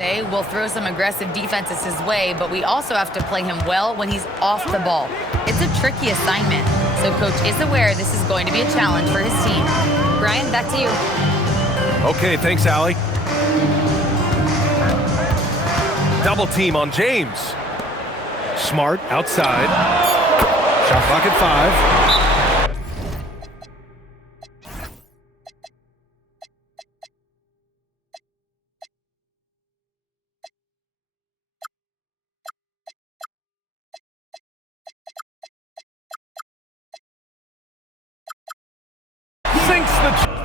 We'll throw some aggressive defenses his way, but we also have to play him well when he's off the ball. It's a tricky assignment, so Coach is aware this is going to be a challenge for his team. Brian, back to you. Okay, thanks, Allie. Double team on James. Smart outside. Shot clock at 5. Sinks the...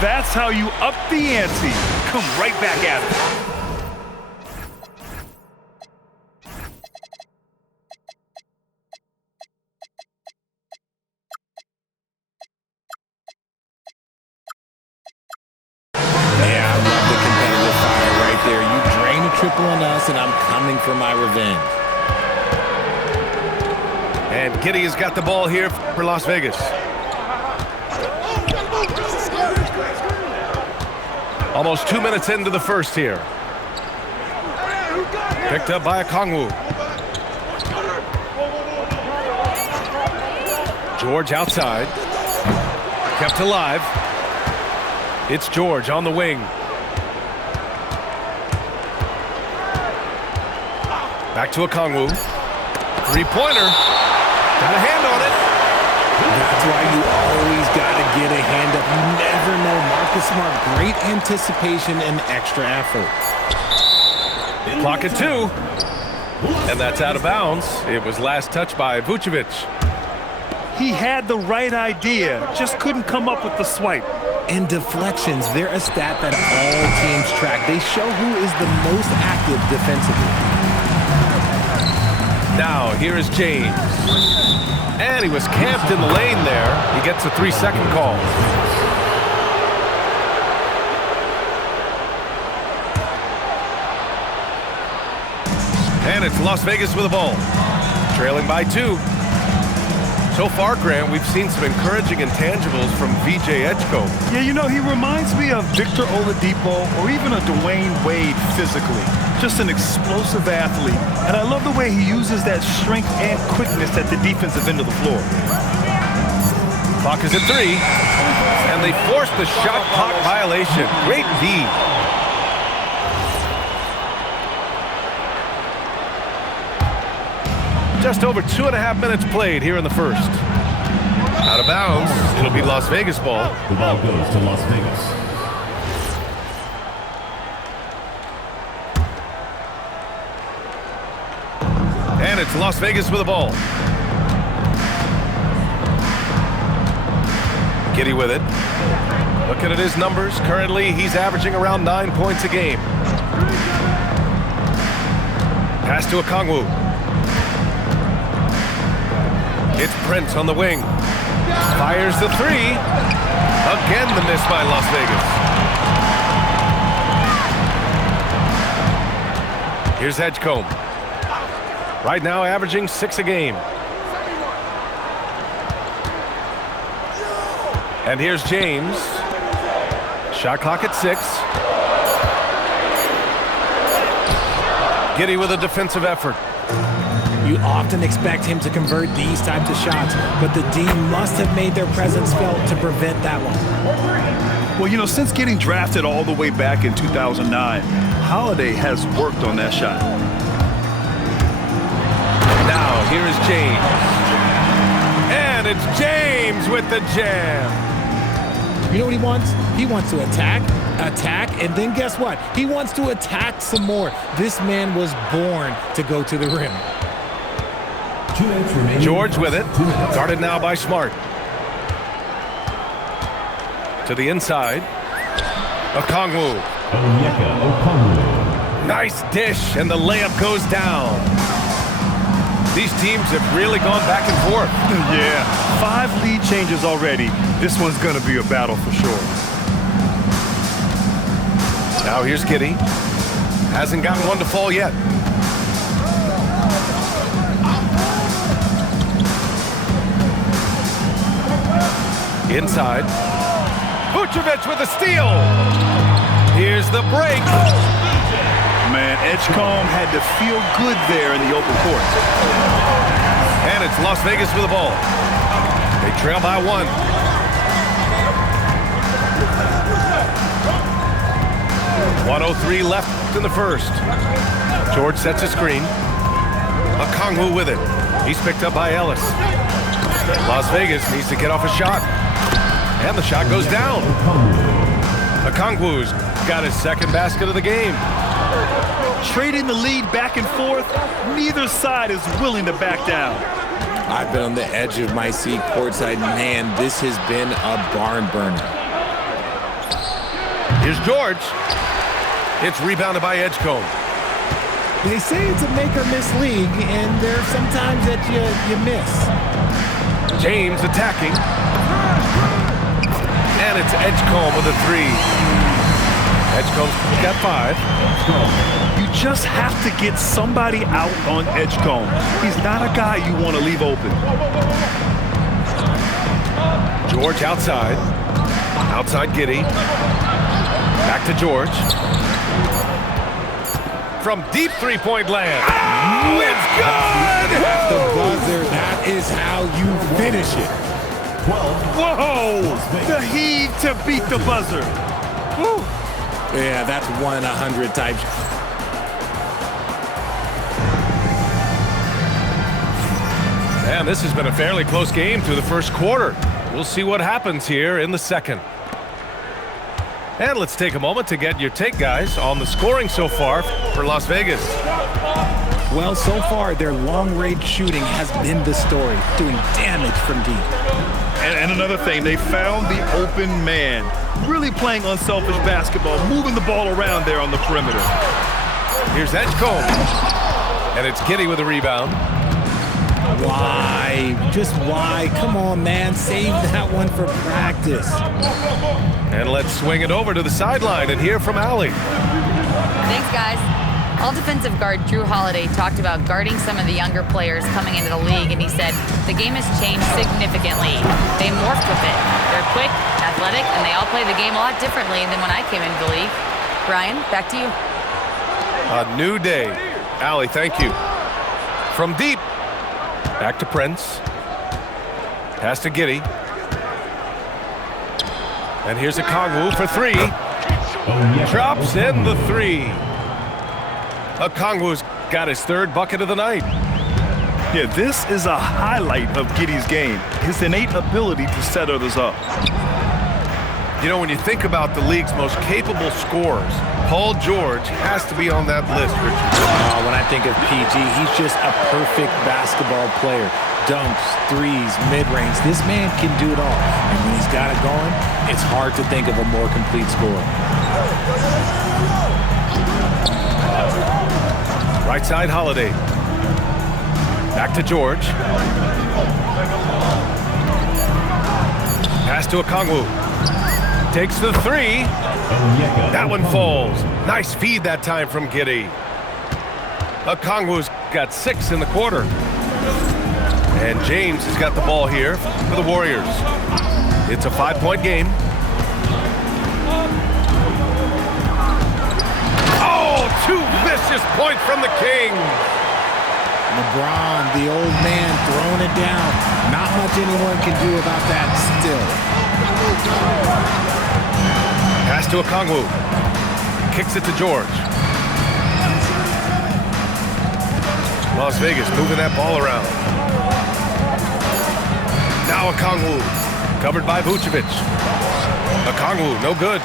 That's how you up the ante. Come right back at it. Yeah, I love the competitive fire right there. You drain a triple on us, and I'm coming for my revenge. And Giddey has got the ball here for Las Vegas. Almost 2 minutes into the first here. Picked up by Okongwu. George outside. Kept alive. It's George on the wing. Back to Okongwu. Three-pointer. Got a hand on it. That's why you always got to get a hand up. You never know. Marcus Smart, great anticipation and extra effort. Clock at 2. And that's out of bounds. It was last touched by Vucevic. He had the right idea, just couldn't come up with the swipe. And deflections, they're a stat that all teams track. They show who is the most active defensively. Now, here is James. And he was camped in the lane there. He gets a 3-second call. And it's Las Vegas with the ball. Trailing by 2. So far, Grant, we've seen some encouraging intangibles from VJ Edgecombe. Yeah, you know, he reminds me of Victor Oladipo or even a Dwayne Wade physically. Just an explosive athlete. And I love the way he uses that strength and quickness at the defensive end of the floor. Clock is at 3. And they forced the shot clock violation. Great D. Just over 2.5 minutes played here in the first. Out of bounds. It'll be Las Vegas ball. The ball goes to Las Vegas. And it's Las Vegas with the ball. Giddey with it. Looking at his numbers. Currently, he's averaging around 9 points a game. Pass to Okongwu. It's Prince on the wing. Fires the 3. Again, the miss by Las Vegas. Here's Edgecombe. Right now, averaging 6 a game. And here's James. Shot clock at 6. Giddey with a defensive effort. You often expect him to convert these types of shots, but the D must have made their presence felt to prevent that one. Well, you know, since getting drafted all the way back in 2009, Holiday has worked on that shot. Now, here is James. And it's James with the jam. You know what he wants? He wants to attack, and then guess what? He wants to attack some more. This man was born to go to the rim. George with it. Guarded now by Smart. To the inside. Okongwu. Nice dish, and the layup goes down. These teams have really gone back and forth. Yeah, 5 lead changes already. This one's going to be a battle for sure. Now here's Giddey. Hasn't gotten one to fall yet. Inside. Vucevic with a steal. Here's the break. Man, Edgecombe had to feel good there in the open court. And it's Las Vegas with the ball. They trail by 1. .103 left in the first. George sets a screen. Okongwu with it. He's picked up by Ellis. Las Vegas needs to get off a shot. And the shot goes down. Okongwu's got his second basket of the game. Trading the lead back and forth, neither side is willing to back down. I've been on the edge of my seat courtside. Man, this has been a barn burner. Here's George. It's rebounded by Edgecombe. They say it's a make-or-miss league, and there's sometimes that you miss. James attacking. And it's Edgecombe with a 3. Edgecombe's got 5. You just have to get somebody out on Edgecombe. He's not a guy you want to leave open. George outside. Outside Giddey. Back to George. From deep three-point land. Oh, it's good! At the buzzer, that is how you finish it. Whoa! The heave to beat the buzzer. Whew. Yeah, that's 1 in 100 type. And this has been a fairly close game through the first quarter. We'll see what happens here in the second. And let's take a moment to get your take, guys, on the scoring so far for Las Vegas. Well, so far, their long-range shooting has been the story, doing damage from deep. And another thing, they found the open man. Really playing unselfish basketball, moving the ball around there on the perimeter. Here's Edgecombe. And it's Giddey with a rebound. Why? Just why? Come on, man. Save that one for practice. And let's swing it over to the sideline and hear from Allie. Thanks, guys. All defensive guard Drew Holiday talked about guarding some of the younger players coming into the league, and he said the game has changed significantly. They morphed with it. They're quick, athletic, and they all play the game a lot differently than when I came into the league. Brian, back to you. A new day. Allie, thank you. From deep, back to Prince. Pass to Giddey. And here's Okongwu for 3. Drops in the 3. Okongwu's got his 3rd bucket of the night. Yeah, this is a highlight of Giddey's game. His innate ability to set others up. You know, when you think about the league's most capable scorers, Paul George has to be on that list, Richard. When I think of PG, he's just a perfect basketball player. Dunks, threes, mid-range. This man can do it all. And when he's got it going, it's hard to think of a more complete scorer. Right side, Holiday. Back to George. Pass to Okongwu. Takes the 3. That one falls. Nice feed that time from Giddey. Okongwu's got 6 in the quarter. And James has got the ball here for the Warriors. It's a 5-point game. Oh, 2 vicious points from the King. LeBron, the old man, throwing it down. Not much anyone can do about that still. Pass to Okongwu. Kicks it to George. Las Vegas moving that ball around. Now Okongwu. Covered by Vucevic. Okongwu, no good.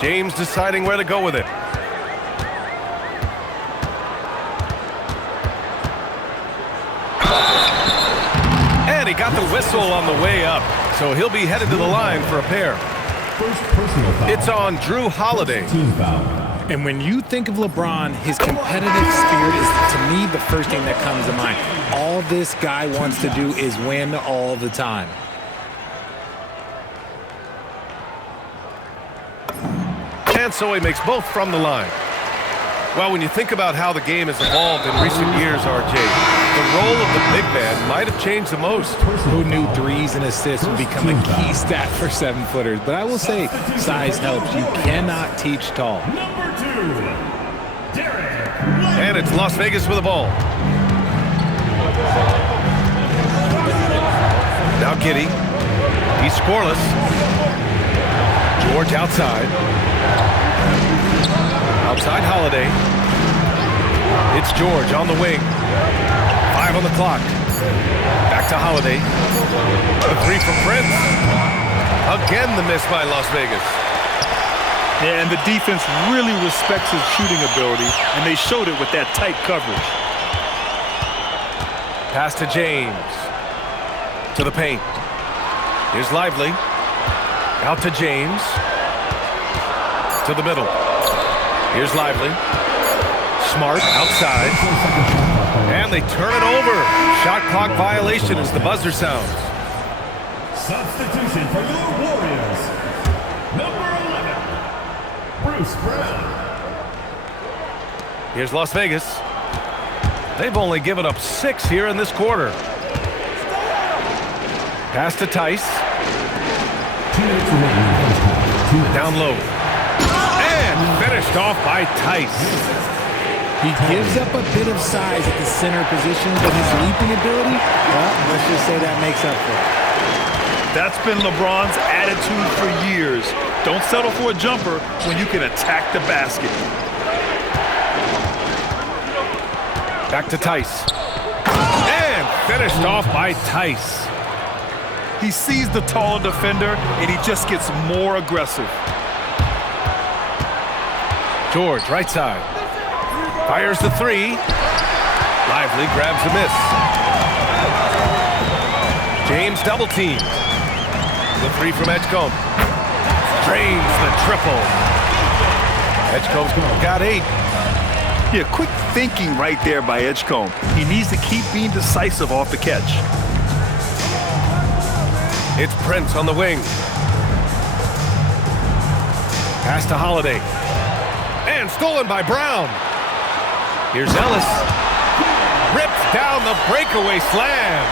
James deciding where to go with it. And he got the whistle on the way up, so he'll be headed to the line for a pair. First personal foul. It's on Drew Holiday. Team foul. And when you think of LeBron, his competitive spirit is, to me, the first thing that comes to mind. All this guy wants to do is win all the time. And so he makes both from the line. Well, when you think about how the game has evolved in recent years, RJ, the role of the big man might have changed the most. Who knew threes and assists would become a key stat for 7-footers? But I will say, size helps. You cannot teach tall. Number 2, Derek. And it's Las Vegas with the ball. Now Giddey. He's scoreless. George outside. Outside Holiday. It's George on the wing. 5 on the clock. Back to Holiday. The 3 from Prince. Again the miss by Las Vegas. Yeah, and the defense really respects his shooting ability, and they showed it with that tight coverage. Pass to James. To the paint. Here's Lively. Out to James. To the middle. Here's Lively. Smart outside. And they turn it over. Shot clock violation as the buzzer sounds. Substitution for your Warriors. Number 11, Bruce Brown. Here's Las Vegas. They've only given up 6 here in this quarter. Pass to Tice. 2 minutes remaining in the first half. 2 minutes. Down low. And finished off by Tice. He gives up a bit of size at the center position, but his leaping ability, well, let's just say that makes up for it. That's been LeBron's attitude for years. Don't settle for a jumper when you can attack the basket. Back to Tice. And finished off by Tice. He sees the taller defender, and he just gets more aggressive. George, right side. Fires the 3. Lively grabs the miss. James double team. The 3 from Edgecombe. Drains the triple. Edgecombe's got 8. Yeah, quick thinking right there by Edgecombe. He needs to keep being decisive off the catch. It's Prince on the wing. Pass to Holiday. And stolen by Brown. Here's Ellis. Rips down the breakaway slam.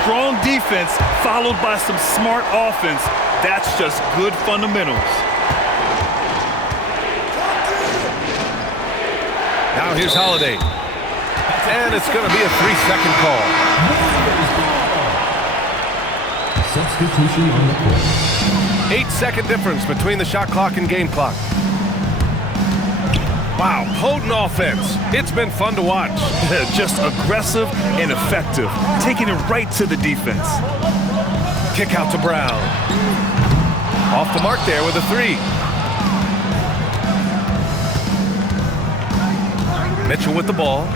Strong defense followed by some smart offense. That's just good fundamentals. Now here's Holiday. And it's going to be a 3-second call. Substitution on the court. 8-second difference between the shot clock and game clock. Wow, potent offense. It's been fun to watch. Just aggressive and effective, taking it right to the defense. Kick out to Brown. Off the mark there with a 3. Mitchell with the ball.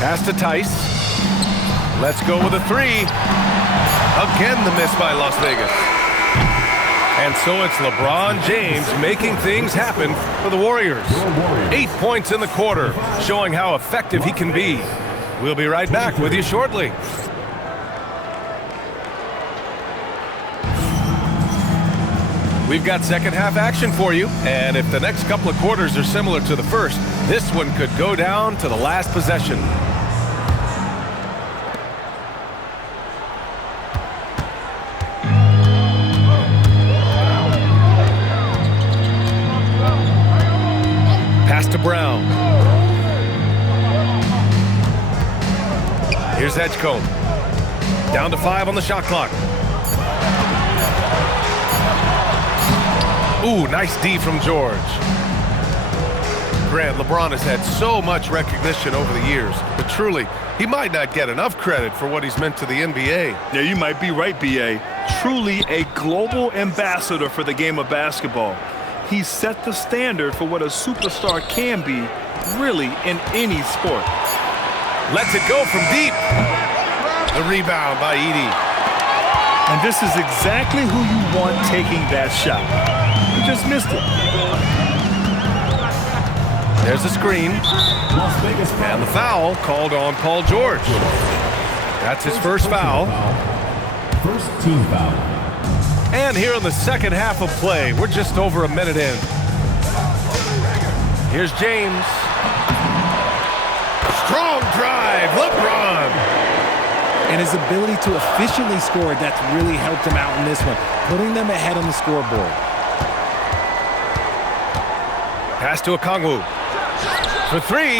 Pass to Tice. Let's go with a 3. Again, the miss by Las Vegas. And so it's LeBron James making things happen for the Warriors. 8 points in the quarter, showing how effective he can be. We'll be right back with you shortly. We've got second half action for you, and if the next couple of quarters are similar to the first, this one could go down to the last possession. Pass to Brown. Here's Edgecombe. Down to 5 on the shot clock. Ooh, nice D from George. Grant, LeBron has had so much recognition over the years, but truly, he might not get enough credit for what he's meant to the NBA. Yeah, you might be right, B.A. Truly a global ambassador for the game of basketball. He set the standard for what a superstar can be, really, in any sport. Lets it go from deep. The rebound by Edey. And this is exactly who you want taking that shot. He just missed it. There's the screen. Las Vegas And the foul called on Paul George. That's his first foul. First team foul. And here in the second half of play, we're just over a minute in. Here's James. Strong drive, LeBron. And his ability to efficiently score, that's really helped him out in this one, putting them ahead on the scoreboard. Pass to Okongwu. For three.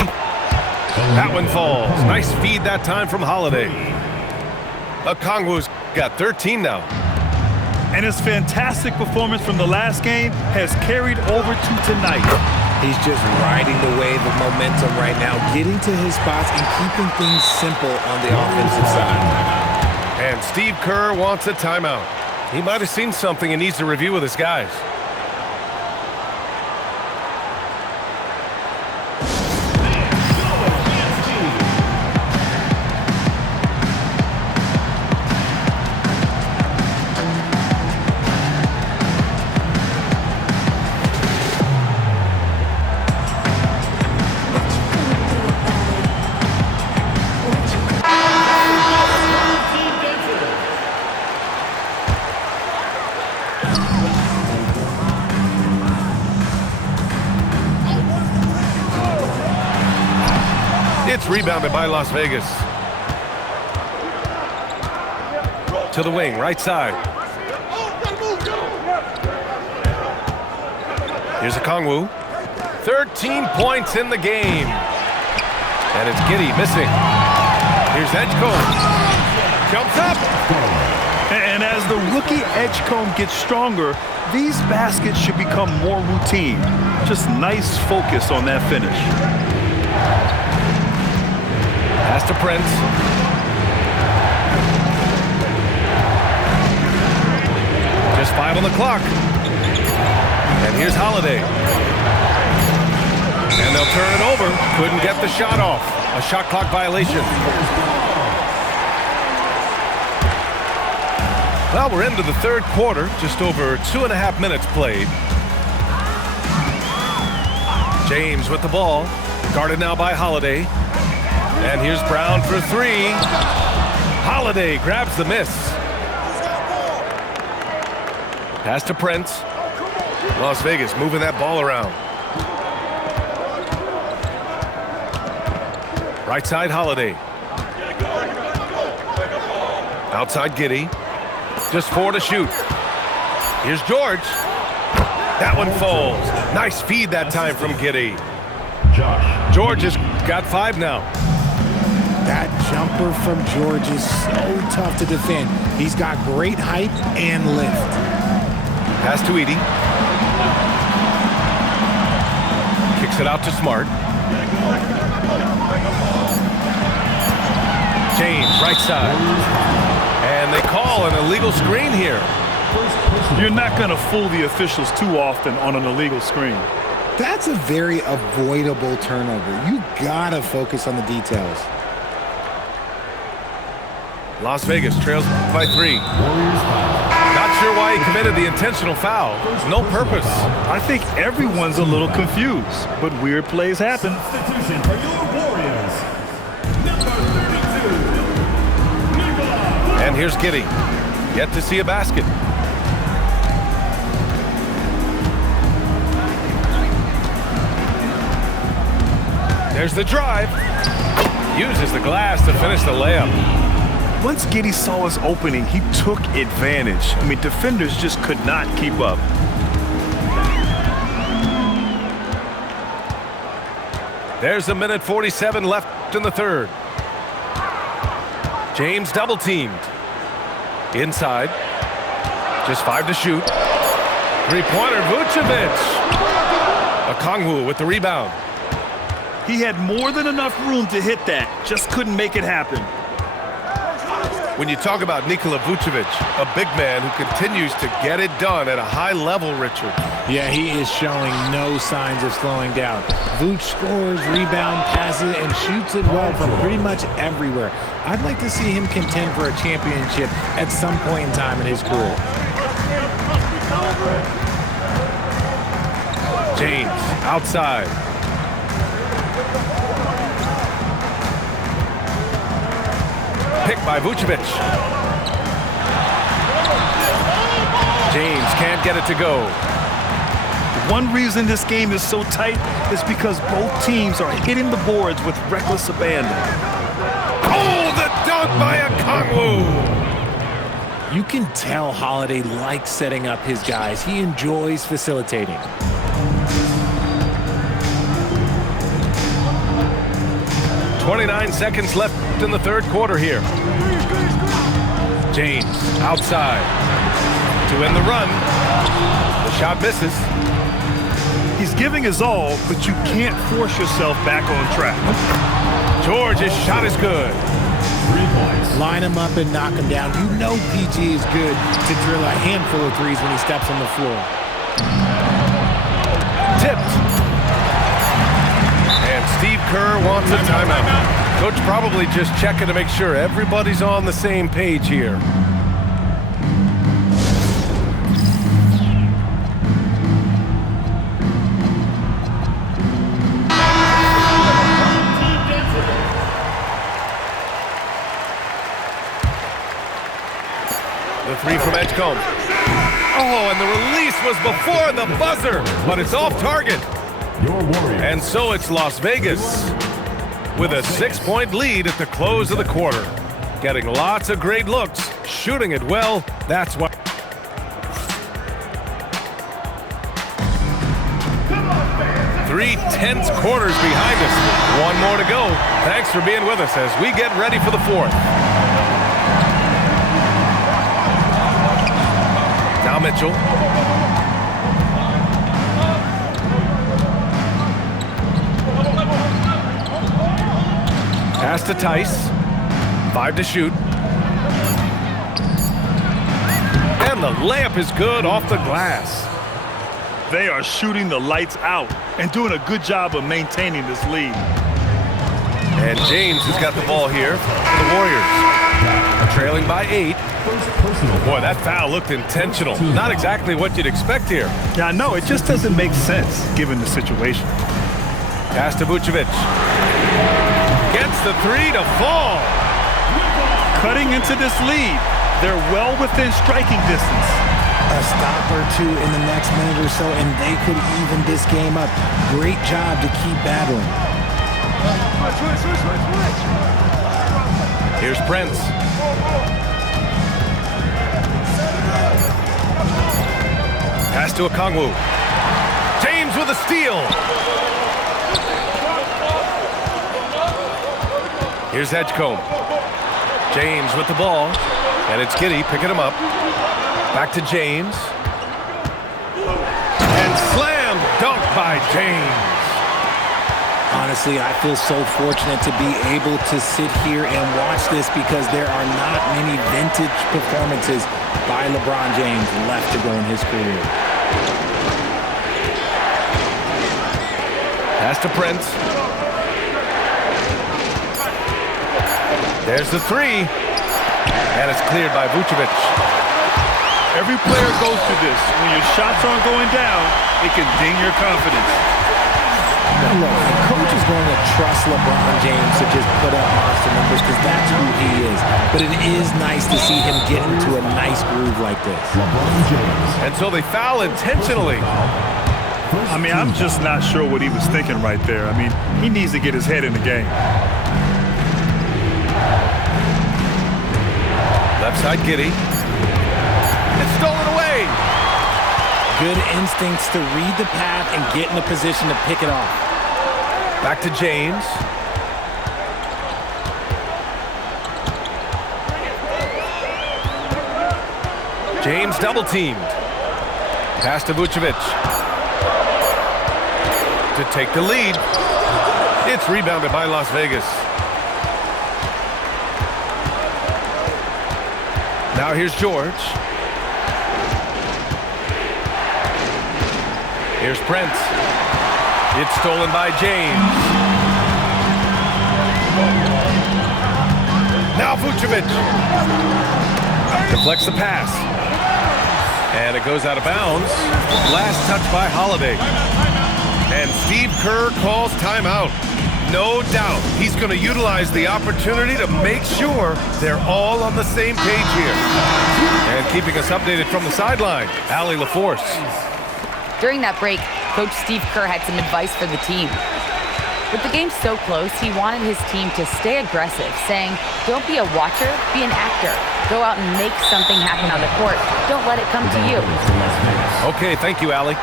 That one falls. Nice feed that time from Holiday. Okongwu's got 13 now. And his fantastic performance from the last game has carried over to tonight. He's just riding the wave of momentum right now, getting to his spots and keeping things simple on the offensive side. And Steve Kerr wants a timeout. He might have seen something and needs to review with his guys. It's rebounded by Las Vegas. To the wing, right side. Here's Okongwu. 13 points in the game. And it's Giddey missing. Here's Edgecombe. Jumps up. And as the rookie Edgecombe gets stronger, these baskets should become more routine. Just nice focus on that finish. Pass to Prince. Just 5 on the clock. And here's Holiday. And they'll turn it over. Couldn't get the shot off. A shot clock violation. Well, we're into the third quarter. Just over 2.5 minutes played. James with the ball. Guarded now by Holiday. And here's Brown for three. Holiday grabs the miss. Pass to Prince. Las Vegas moving that ball around. Right side, Holiday. Outside, Giddey. Just 4 to shoot. Here's George. That one falls. Nice feed that time from Giddey. George has got 5 now. That jumper from George is so tough to defend. He's got great height and lift. Pass to Edey. Kicks it out to Smart. James, right side. And they call an illegal screen here. You're not going to fool the officials too often on an illegal screen. That's a very avoidable turnover. You gotta focus on the details. Las Vegas trails by 3. Not sure why he committed the intentional foul. No purpose. I think everyone's a little confused, but weird plays happen. Substitution for your Warriors. Number 32, Nikola. And here's Giddey. Yet to see a basket. There's the drive. Uses the glass to finish the layup. Once Giddey saw his opening, he took advantage. I mean, defenders just could not keep up. There's a minute 47 left in the third. James double teamed. Inside. Just 5 to shoot. Three-pointer, Vucevic. Okongwu with the rebound. He had more than enough room to hit that, just couldn't make it happen. When you talk about Nikola Vucevic, a big man who continues to get it done at a high level, Richard. Yeah, he is showing no signs of slowing down. Vooch scores, rebound, passes, and shoots it well from pretty much everywhere. I'd like to see him contend for a championship at some point in time in his career. James, outside. Picked by Vucevic. James can't get it to go. One reason this game is so tight is because both teams are hitting the boards with reckless abandon. Oh, the dunk by Okongwu! You can tell Holiday likes setting up his guys. He enjoys facilitating. .29 left in the third quarter here. James outside to end the run. The shot misses. He's giving his all, but you can't force yourself back on track. George's shot is good. 3 points. Line him up and knock him down. You know PG is good to drill a handful of threes when he steps on the floor. Tipped. And Steve Kerr wants a timeout. Coach probably just checking to make sure everybody's on the same page here. The three from Edgecombe. Oh, and the release was before the buzzer, but it's off target. Your Warriors. And so it's Las Vegas with a 6-point lead at the close of the quarter. Getting lots of great looks, shooting it well, that's why. Three tense quarters behind us. One more to go. Thanks for being with us as we get ready for the fourth. Now Mitchell. Pass to Tice. 5 to shoot. And the layup is good off the glass. They are shooting the lights out and doing a good job of maintaining this lead. And James has got the ball here for the Warriors. Trailing by 8. Boy, that foul looked intentional. Not exactly what you'd expect here. Yeah, I know. It just doesn't make sense given the situation. Pass to Vucevic. Gets the three to fall. Cutting into this lead. They're well within striking distance. A stop or two in the next minute or so, and they could even this game up. Great job to keep battling. Here's Prince. Pass to Okongwu. James with a steal. Here's Edgecombe. James with the ball. And it's Giddey picking him up. Back to James. And slam dunk by James. Honestly, I feel so fortunate to be able to sit here and watch this because there are not many vintage performances by LeBron James left to go in his career. Pass to Prince. There's the three. And it's cleared by Vucevic. Every player goes through this. When your shots aren't going down, it can ding your confidence. Look, the coach is going to trust LeBron James to just put up monster numbers because that's who he is. But it is nice to see him get into a nice groove like this. LeBron James. And so they foul intentionally. I mean, I'm just not sure what he was thinking right there. I mean, he needs to get his head in the game. Left side, Giddey. It's stolen away. Good instincts to read the path and get in a position to pick it off. Back to James. James double teamed. Pass to Vucevic. To take the lead. It's rebounded by Las Vegas. Now here's George. Here's Prince. It's stolen by James. Now Vucevic. Deflects the pass. And it goes out of bounds. Last touch by Holiday. And Steve Kerr calls timeout. No doubt he's going to utilize the opportunity to make sure they're all on the same page here. And keeping us updated from the sideline, Allie LaForce. During that break, Coach Steve Kerr had some advice for the team. With the game so close, he wanted his team to stay aggressive, saying, don't be a watcher, be an actor. Go out and make something happen on the court. Don't let it come to you. Okay, thank you, Allie.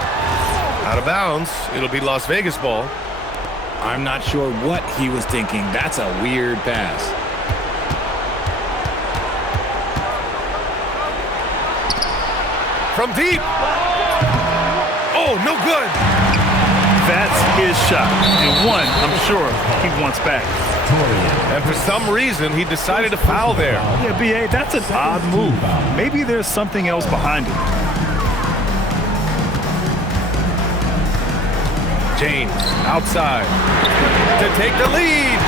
Out of bounds. It'll be Las Vegas ball. I'm not sure what he was thinking. That's a weird pass. From deep. Oh, no good. That's his shot. And one, I'm sure, he wants back. And for some reason, he decided to foul there. Yeah, B.A., that's an odd move. Maybe there's something else behind it. James, outside. To take the lead.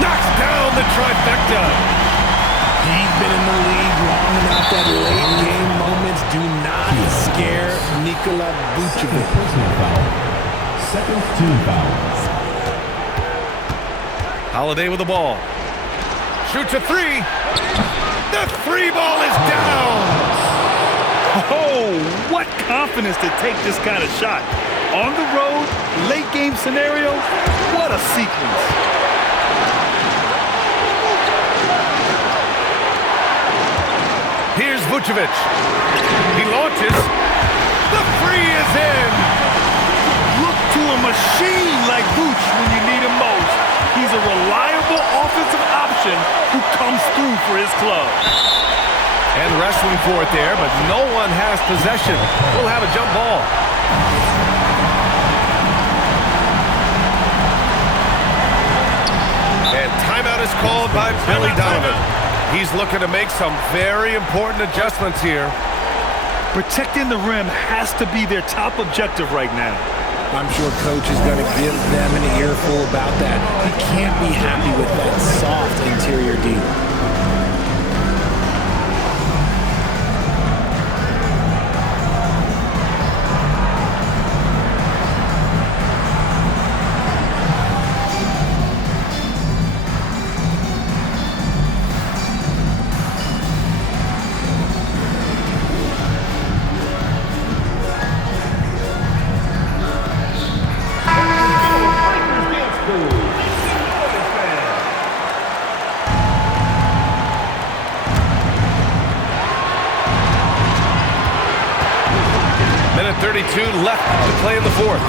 Knocks down the trifecta. He's been in the league long enough that late game moments do not scare Nikola Vucevic. Second team foul. Holiday with the ball. Shoots a three. The three ball is down. Oh, what confidence to take this kind of shot. On the road, late game scenario, what a sequence. Here's Vucevic. He launches. The three is in. Look to a machine like Vooch when you need him most. He's a reliable offensive option who comes through for his club. And wrestling for it there, but no one has possession. We'll have a jump ball. And timeout is called by Billy Donovan. He's looking to make some very important adjustments here. Protecting the rim has to be their top objective right now. I'm sure Coach is going to give them an earful about that. He can't be happy with that soft interior D. Minute 32 left to play in the fourth.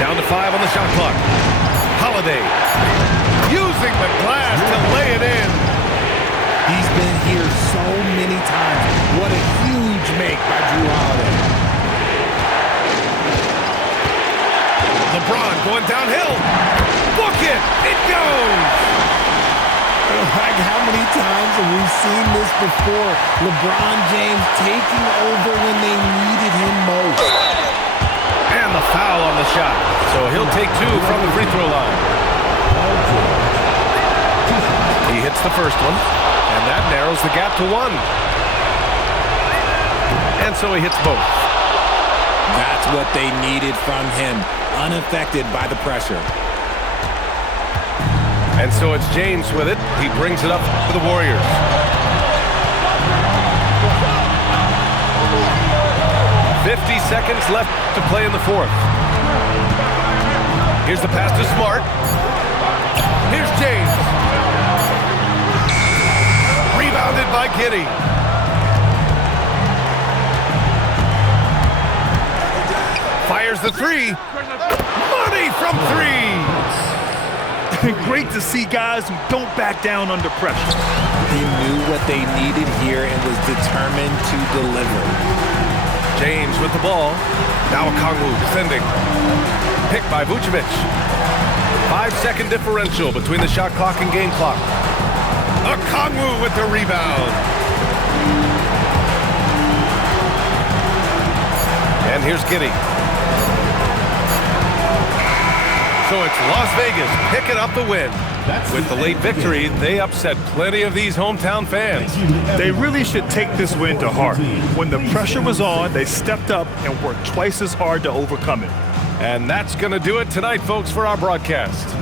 Down to 5 on the shot clock. Holiday using the glass to lay it in. He's been here so many times. What a huge make by Jrue Holiday. LeBron going downhill. Book it. It goes. Like how many times have we seen this before? LeBron James taking over when they needed him most. And the foul on the shot. So he'll take 2 from the free throw line. He hits the first one, and that narrows the gap to 1. And so he hits both. That's what they needed from him, unaffected by the pressure. And so it's James with it. He brings it up for the Warriors. Seconds left to play in the fourth. Here's the pass to Smart. Here's James. Rebounded by Giddey. Fires the three. Money from three. Great to see guys who don't back down under pressure. He knew what they needed here and was determined to deliver. James with the ball. Now Okongwu defending. Picked by Vucevic. 5-second differential between the shot clock and game clock. Okongwu with the rebound. And here's Giddey. So it's Las Vegas picking up the win. With the late victory, they upset plenty of these hometown fans. They really should take this win to heart. When the pressure was on, they stepped up and worked twice as hard to overcome it. And that's going to do it tonight, folks, for our broadcast.